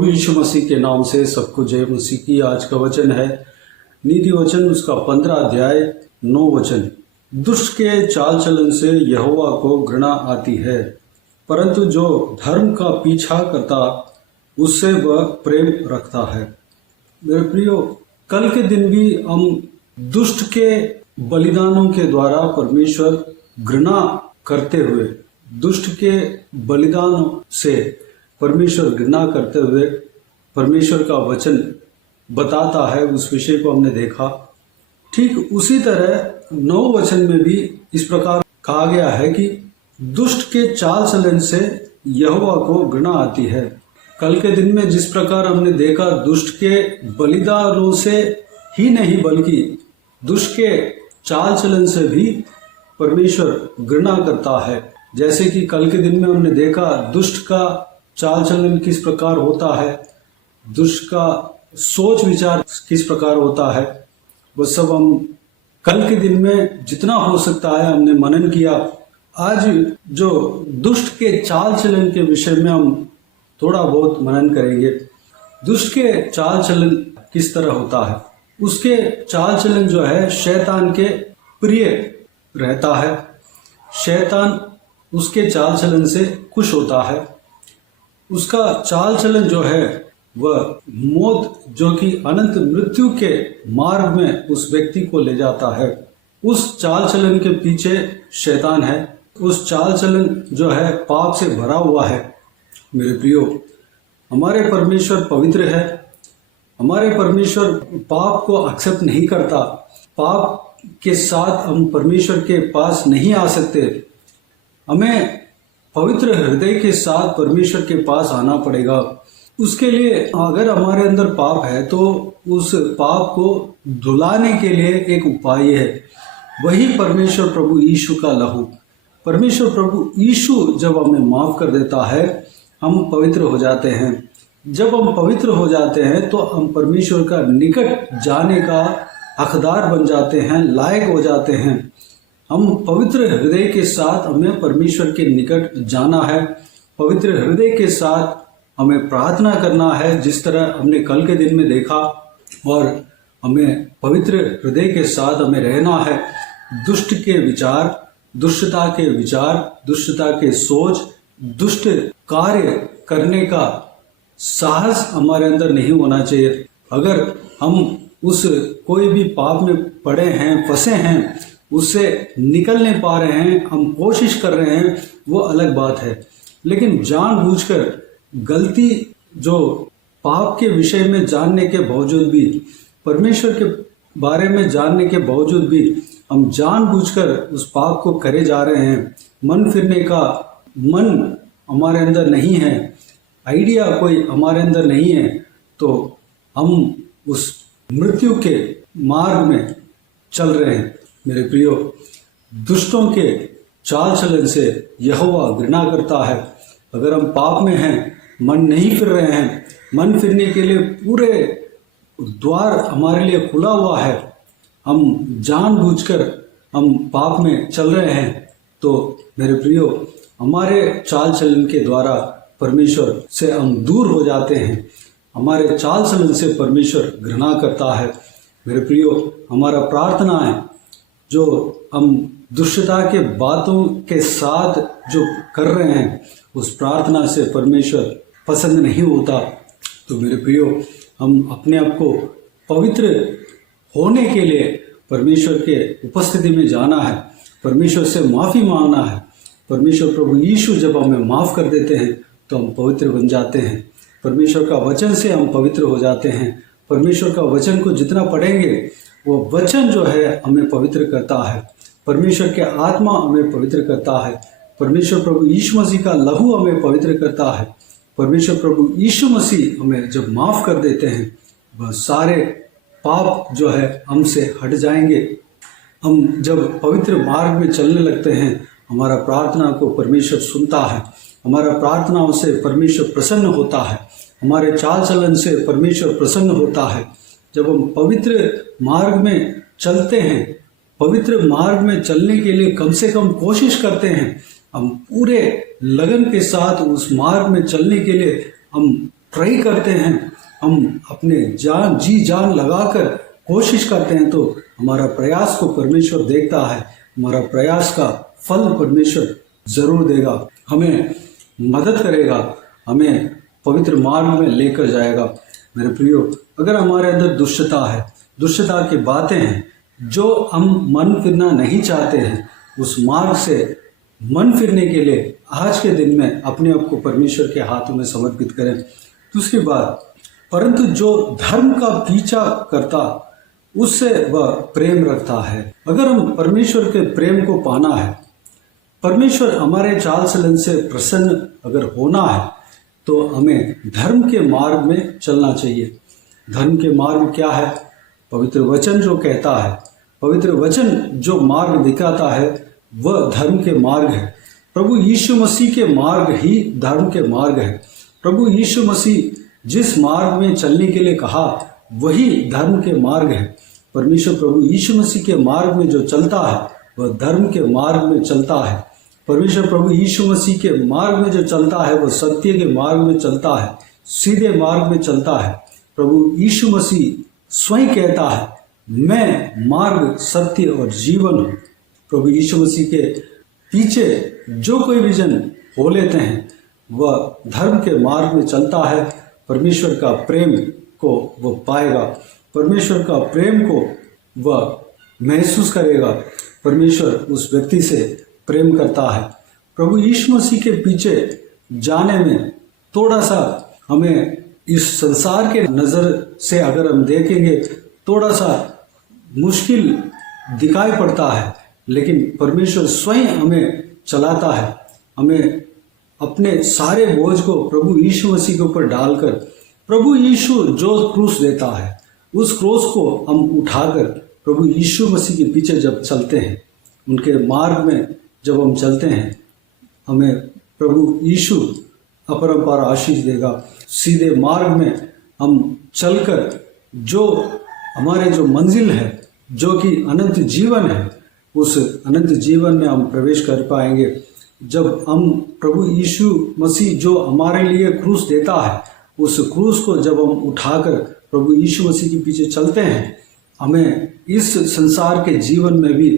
प्रभु यीशु मसीह के नाम से सबको जय मसीह की। आज का वचन है नीति वचन उसका 15 अध्याय 9 वचन। दुष्ट के चाल चलन से यहोवा को घृणा आती है, परंतु जो धर्म का पीछा करता उससे वह प्रेम रखता है। मेरे प्रियो, कल के दिन भी हम दुष्ट के बलिदानों के द्वारा परमेश्वर घृणा करते हुए, दुष्ट के बलिदानों से परमेश्वर घृणा करते हुए परमेश्वर का वचन बताता है। उस विषय को हमने देखा। ठीक उसी तरह 9 वचन में भी इस प्रकार कहा गया है कि दुष्ट के चाल चलन से यहोवा को घृणा आती है। कल के दिन में जिस प्रकार हमने देखा, दुष्ट के बलिदानों से ही नहीं बल्कि दुष्ट के चाल चलन से भी परमेश्वर घृणा करता है। जैसे कि कल के दिन में हमने देखा दुष्ट का चाल चलन किस प्रकार होता है, दुष्ट का सोच विचार किस प्रकार होता है, वो सब हम कल के दिन में जितना हो सकता है हमने मनन किया। आज जो दुष्ट के चाल चलन के विषय में हम थोड़ा बहुत मनन करेंगे। दुष्ट के चाल चलन किस तरह होता है, उसके चाल चलन जो है शैतान के प्रिय रहता है। शैतान उसके चाल चलन से खुश होता है। उसका चाल चलन जो है वह मौत, जो कि अनंत मृत्यु के मार्ग में उस व्यक्ति को ले जाता है, उस चाल चलन के पीछे शैतान है। उस चाल चलन जो है पाप से भरा हुआ है। मेरे प्रियो, हमारे परमेश्वर पवित्र है। हमारे परमेश्वर पाप को एक्सेप्ट नहीं करता। पाप के साथ हम परमेश्वर के पास नहीं आ सकते। हमें पवित्र हृदय के साथ परमेश्वर के पास आना पड़ेगा। उसके लिए अगर हमारे अंदर पाप है तो उस पाप को धुलाने के लिए एक उपाय है, वही परमेश्वर प्रभु यीशु का लहू। परमेश्वर प्रभु यीशु जब हमें माफ कर देता है, हम पवित्र हो जाते हैं। जब हम पवित्र हो जाते हैं तो हम परमेश्वर का निकट जाने का हकदार बन जाते हैं, लायक हो जाते हैं। हम पवित्र हृदय के साथ हमें परमेश्वर के निकट जाना है। पवित्र हृदय के साथ हमें प्रार्थना करना है, जिस तरह हमने कल के दिन में देखा। और हमें पवित्र हृदय के साथ हमें रहना है। दुष्ट के विचार, दुष्टता के विचार, दुष्टता के सोच, दुष्ट कार्य करने का साहस हमारे अंदर नहीं होना चाहिए। अगर हम उस कोई भी पाप में पड़े हैं, फंसे हैं, उससे निकल नहीं पा रहे हैं, हम कोशिश कर रहे हैं, वो अलग बात है। लेकिन जानबूझकर गलती, जो पाप के विषय में जानने के बावजूद भी, परमेश्वर के बारे में जानने के बावजूद भी हम जानबूझकर उस पाप को करे जा रहे हैं। मन फिरने का मन हमारे अंदर नहीं है, आइडिया कोई हमारे अंदर नहीं है, तो हम उस मृत्यु के मार्ग में चल रहे हैं। मेरे प्रियो, दुष्टों के चाल चलन से यहोवा घृणा करता है। अगर हम पाप में हैं, मन नहीं फिर रहे हैं, मन फिरने के लिए पूरे द्वार हमारे लिए खुला हुआ है, हम जानबूझकर हम पाप में चल रहे हैं, तो मेरे प्रियो, हमारे चाल चलन के द्वारा परमेश्वर से हम दूर हो जाते हैं। हमारे चाल चलन से परमेश्वर घृणा करता है। मेरे प्रियो, हमारा प्रार्थना है, जो हम दुष्टता के बातों के साथ जो कर रहे हैं, उस प्रार्थना से परमेश्वर पसंद नहीं होता। तो मेरे प्रियो, हम अपने आप को पवित्र होने के लिए परमेश्वर के उपस्थिति में जाना है, परमेश्वर से माफ़ी मांगना है। परमेश्वर प्रभु यीशु जब हमें माफ़ कर देते हैं तो हम पवित्र बन जाते हैं। परमेश्वर का वचन से हम पवित्र हो जाते हैं। परमेश्वर का वचन को जितना पढ़ेंगे, वो वचन जो है हमें पवित्र करता है। परमेश्वर के आत्मा हमें पवित्र करता है। परमेश्वर प्रभु यीशु मसीह का लहू हमें पवित्र करता है। परमेश्वर प्रभु यीशु मसीह हमें जब माफ़ कर देते हैं, वह सारे पाप जो है हमसे हट जाएंगे। हम जब पवित्र मार्ग में चलने लगते हैं, हमारा प्रार्थना को परमेश्वर सुनता है। हमारा प्रार्थनाओं से परमेश्वर प्रसन्न होता है। हमारे चाल चलन से परमेश्वर प्रसन्न होता है। जब हम पवित्र मार्ग में चलते हैं, पवित्र मार्ग में चलने के लिए कम से कम कोशिश करते हैं, हम पूरे लगन के साथ उस मार्ग में चलने के लिए हम ट्राई करते हैं, हम अपने जी जान लगाकर कोशिश करते हैं, तो हमारा प्रयास को परमेश्वर देखता है, हमारा प्रयास का फल परमेश्वर जरूर देगा, हमें मदद करेगा, हमें पवित्र मार्ग में लेकर जाएगा। मेरे प्रियो, अगर हमारे अंदर दुष्टता है, दुष्टता की बातें हैं, जो हम मन फिरना नहीं चाहते हैं, उस मार्ग से मन फिरने के लिए आज के दिन में अपने आप को परमेश्वर के हाथों में समर्पित करें। दूसरी बात, परंतु जो धर्म का पीछा करता उससे वह प्रेम रखता है। अगर हम परमेश्वर के प्रेम को पाना है, परमेश्वर हमारे चाल चलन से प्रसन्न अगर होना है, तो हमें धर्म के मार्ग में चलना चाहिए। धर्म के मार्ग क्या है? पवित्र वचन जो कहता है, पवित्र वचन जो मार्ग दिखाता है, वह धर्म के मार्ग है। प्रभु यीशु मसीह के मार्ग ही धर्म के मार्ग है। प्रभु यीशु मसीह जिस मार्ग में चलने के लिए कहा, वही धर्म के मार्ग है। परमेश्वर प्रभु यीशु मसीह के मार्ग में जो चलता है, वह धर्म के मार्ग में चलता है। परमेश्वर प्रभु यीशु मसीह के मार्ग में जो चलता है, वह सत्य के मार्ग में चलता है, सीधे मार्ग में चलता है। प्रभु यीशु मसीह स्वयं कहता है, मैं मार्ग, सत्य और जीवन हूँ। प्रभु यीशु मसीह के पीछे जो कोई भी जन हो लेते हैं, वह धर्म के मार्ग में चलता है। परमेश्वर का प्रेम को वह पाएगा, परमेश्वर का प्रेम को वह महसूस करेगा। परमेश्वर उस व्यक्ति से प्रेम करता है। प्रभु यीशु मसीह के पीछे जाने में थोड़ा सा हमें इस संसार के नज़र से अगर हम देखेंगे, थोड़ा सा मुश्किल दिखाई पड़ता है, लेकिन परमेश्वर स्वयं हमें चलाता है। हमें अपने सारे बोझ को प्रभु यीशु मसीह के ऊपर डालकर, प्रभु यीशु जो क्रूस देता है, उस क्रूस को हम उठाकर प्रभु यीशु मसीह के पीछे जब चलते हैं, उनके मार्ग में जब हम चलते हैं, हमें प्रभु यीशु अपरंपार आशीष देगा। सीधे मार्ग में हम चलकर जो हमारे जो मंजिल है, जो कि अनंत जीवन है, उस अनंत जीवन में हम प्रवेश कर पाएंगे। जब हम प्रभु यीशु मसीह जो हमारे लिए क्रूस देता है, उस क्रूस को जब हम उठाकर प्रभु यीशु मसीह के पीछे चलते हैं, हमें इस संसार के जीवन में भी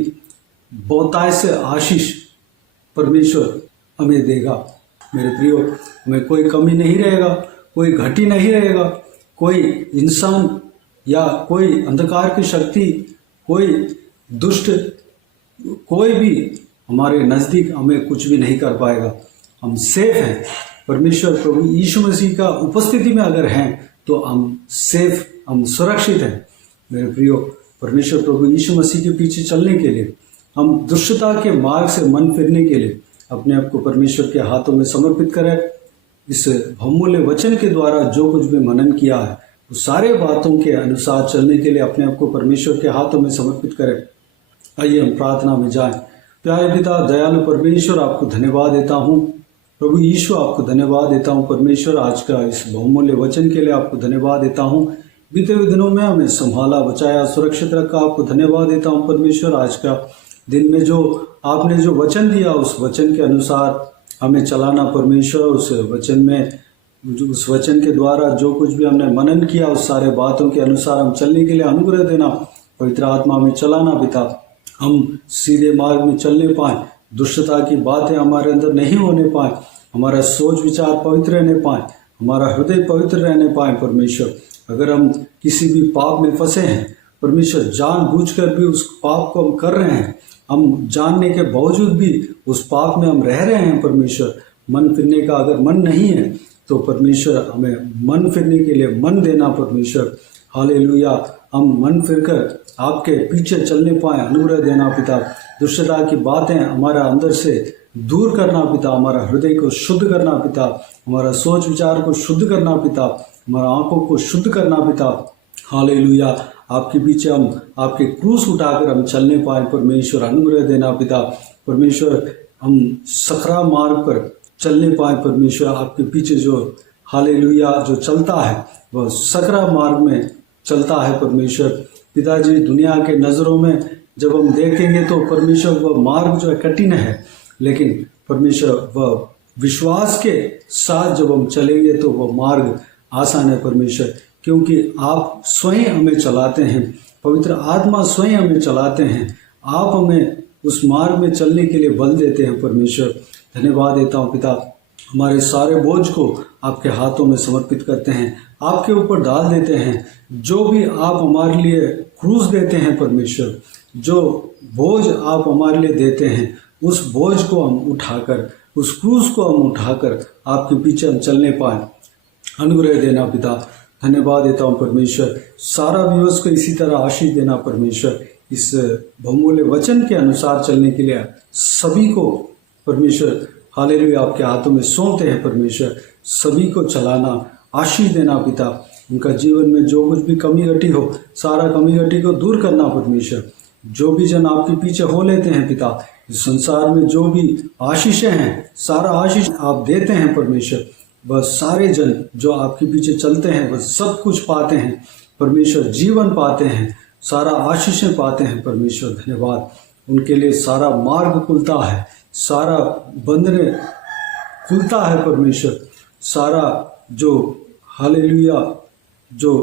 बहुतायत से आशीष परमेश्वर हमें देगा। मेरे प्रियो, हमें कोई कमी नहीं रहेगा, कोई घटी नहीं रहेगा, कोई इंसान या कोई अंधकार की शक्ति, कोई दुष्ट, कोई भी हमारे नज़दीक हमें कुछ भी नहीं कर पाएगा। हम सेफ हैं। परमेश्वर प्रभु यीशु मसीह का उपस्थिति में अगर हैं, तो हम सेफ, हम सुरक्षित हैं। मेरे प्रियो, परमेश्वर प्रभु यीशु मसीह के पीछे चलने के लिए, हम दुष्टता के मार्ग से मन फिरने के लिए अपने आप को परमेश्वर के हाथों में समर्पित करें। इस बहुमूल्य वचन के द्वारा जो कुछ भी मनन किया है, उस सारे बातों के अनुसार चलने के लिए अपने आप को परमेश्वर के हाथों में समर्पित करें। आइए हम प्रार्थना में जाएं। प्यारे पिता, दयालु परमेश्वर, आपको धन्यवाद देता हूँ। प्रभु यीशु, आपको धन्यवाद देता हूँ। परमेश्वर, आज का इस बहुमूल्य वचन के लिए आपको धन्यवाद देता हूँ। बीते हुए दिनों में हमें संभाला, बचाया, सुरक्षित रखा, आपको धन्यवाद देता हूँ। परमेश्वर, आज का दिन में जो आपने जो वचन दिया, उस वचन के अनुसार हमें चलाना। परमेश्वर, उस वचन में, उस वचन के द्वारा जो कुछ भी हमने मनन किया, उस सारे बातों के अनुसार हम चलने के लिए अनुग्रह देना। पवित्र आत्मा में चलाना पिता, हम सीधे मार्ग में चलने पाएँ, दुष्टता की बातें हमारे अंदर नहीं होने पाए, हमारा सोच विचार पवित्र रहने पाए, हमारा हृदय पवित्र रहने पाए। परमेश्वर, अगर हम किसी भी पाप में फंसे हैं, परमेश्वर, जानबूझकर भी उस पाप को हम कर रहे हैं, हम जानने के बावजूद भी उस पाप में हम रह रहे हैं, परमेश्वर, मन फिरने का अगर मन नहीं है, तो परमेश्वर हमें मन फिरने के लिए मन देना। परमेश्वर, हालेलुया, हम मन फिरकर आपके पीछे चलने पाए, अनुग्रह देना पिता। दुष्टता की बातें हमारा अंदर से दूर करना पिता, हमारा हृदय को शुद्ध करना पिता, हमारा सोच विचार को शुद्ध करना पिता, हमारा आंखों को शुद्ध करना पिता। हालेलुया, आपके पीछे हम आपके क्रूस उठाकर हम चलने पाए। परमेश्वर, अनुग्रह देना पिता। परमेश्वर, हम सकरा मार्ग पर चलने पाए। परमेश्वर, आपके पीछे जो हालेलुया जो चलता है, वह सकरा मार्ग में चलता है। परमेश्वर पिताजी, दुनिया के नज़रों में जब हम देखेंगे तो परमेश्वर वह मार्ग जो है कठिन है, लेकिन परमेश्वर वह विश्वास के साथ जब हम चलेंगे तो वह मार्ग आसान है परमेश्वर, क्योंकि आप स्वयं हमें चलाते हैं, पवित्र आत्मा स्वयं हमें चलाते हैं, आप हमें उस मार्ग में चलने के लिए बल देते हैं परमेश्वर। धन्यवाद देता हूँ पिता, हमारे सारे बोझ को आपके हाथों में समर्पित करते हैं, आपके ऊपर डाल देते हैं। जो भी आप हमारे लिए क्रूस देते हैं परमेश्वर, जो बोझ आप हमारे लिए देते हैं, उस बोझ को हम उठाकर, उस क्रूस को हम उठाकर आपके पीछे हम चलने पाए, अनुग्रह देना पिता। धन्यवाद देता हूँ परमेश्वर, सारा व्यूअर्स को इसी तरह आशीष देना परमेश्वर। इस बहुमूल्य वचन के अनुसार चलने के लिए सभी को परमेश्वर हालेलुया आपके हाथों में सौंपते हैं परमेश्वर। सभी को चलाना, आशीष देना पिता। उनका जीवन में जो कुछ भी कमी घटी हो, सारा कमी घटी को दूर करना परमेश्वर। जो भी जन आपके पीछे हो लेते हैं पिता, इस संसार में जो भी आशीषें हैं, सारा आशीष आप देते हैं परमेश्वर। बस सारे जन जो आपके पीछे चलते हैं बस सब कुछ पाते हैं परमेश्वर, जीवन पाते हैं, सारा आशीषें पाते हैं परमेश्वर। धन्यवाद, उनके लिए सारा मार्ग खुलता है, सारा बंधने खुलता है परमेश्वर, सारा जो हालेलुया जो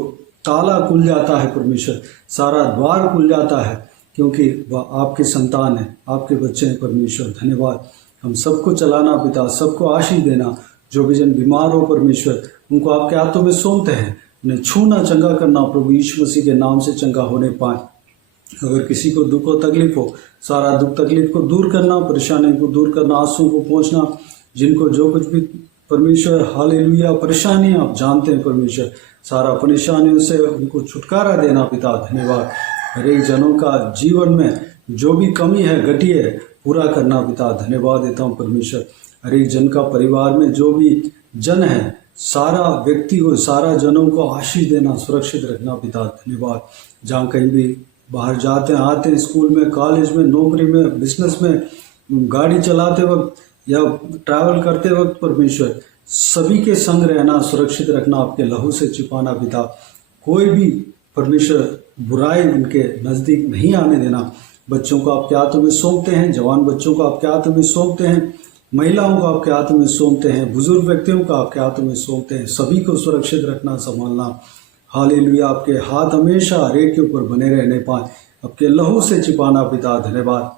ताला खुल जाता है परमेश्वर, सारा द्वार खुल जाता है, क्योंकि वह आपके संतान है, आपके बच्चे हैं परमेश्वर। धन्यवाद, हम सबको चलाना पिता, सबको आशीष देना। जो भी जन बीमार हो परमेश्वर, उनको आपके हाथों में सौंपते हैं, उन्हें छूना, चंगा करना प्रभु यीशु मसीह के नाम से चंगा होने पाए। अगर किसी को दुख हो, तकलीफ हो, सारा दुख तकलीफ को दूर करना, परेशानी को दूर करना, आंसू को पहुंचना, जिनको जो कुछ भी परमेश्वर हालेलुया परेशानी आप जानते हैं परमेश्वर, सारा परेशानियों से उनको छुटकारा देना पिता। धन्यवाद, हरेक जनों का जीवन में जो भी कमी है, घटी है, पूरा करना पिता। धन्यवाद देता हूँ परमेश्वर, हरेक जन का परिवार में जो भी जन है, सारा व्यक्ति को, सारा जनों को आशीष देना, सुरक्षित रखना पिता। धन्यवाद, जहाँ कहीं भी बाहर जाते हैं, आते हैं, स्कूल में, कॉलेज में, नौकरी में, बिजनेस में, गाड़ी चलाते वक्त या ट्रैवल करते वक्त परमेश्वर, सभी के संग रहना, सुरक्षित रखना, आपके लहू से छिपाना पिता। कोई भी परमेश्वर बुराई उनके नज़दीक नहीं आने देना। बच्चों को आपके हाथों में सौंपते हैं, जवान बच्चों को आपके हाथों में सौंपते हैं, महिलाओं को आपके हाथों में सौंपते हैं, बुजुर्ग व्यक्तियों को आपके हाथों में सौंपते हैं। सभी को सुरक्षित रखना, संभालना। हालेलुया, आपके हाथ हमेशा हरेक के ऊपर बने रहने पाए, आपके लहू से छिपाना पिता। धन्यवाद,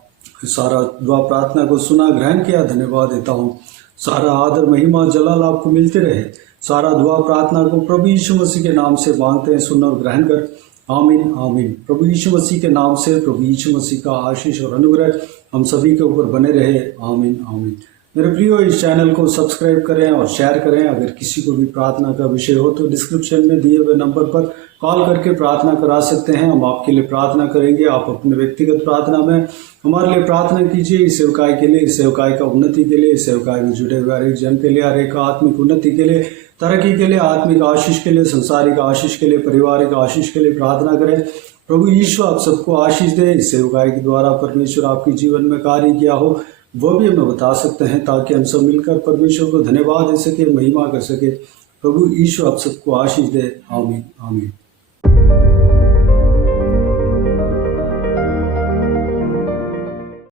सारा दुआ प्रार्थना को सुना, ग्रहण किया, धन्यवाद देता हूँ। सारा आदर, महिमा, जलाल आपको मिलते रहे। सारा दुआ प्रार्थना को प्रभु यीशु मसीह के नाम से मांगते हैं, सुन और ग्रहण कर। आमीन आमीन। प्रभु यीशु मसीह के नाम से प्रभु यीशु मसीह का आशीष और अनुग्रह हम सभी के ऊपर बने रहे। आमीन आमीन। मेरे प्रियो, इस चैनल को सब्सक्राइब करें और शेयर करें। अगर किसी को भी प्रार्थना का विषय हो तो डिस्क्रिप्शन में दिए हुए नंबर पर कॉल करके प्रार्थना करा सकते हैं। हम आपके लिए प्रार्थना करेंगे। आप अपने व्यक्तिगत प्रार्थना में हमारे लिए प्रार्थना कीजिए, इस सेवकाई के लिए, इस सेवकाई का उन्नति के लिए, इस सेवकाई में जुड़े हुए हर एक जन के लिए, हर एक आत्मिक उन्नति के लिए, तरक्की के लिए, आत्मिक आशीष के लिए, संसारिक आशीष के लिए, पारिवारिक आशीष के लिए प्रार्थना करें। प्रभु यीशु आप सबको आशीष दे। इस सेवकाई के द्वारा परमेश्वर आपके जीवन में कार्य किया हो वो भी हमें बता सकते हैं, ताकि हम सब मिलकर परमेश्वर को धन्यवाद दे सके, महिमा कर सके। प्रभु यीशु आप सबको आशीष दे। आमीन आमीन।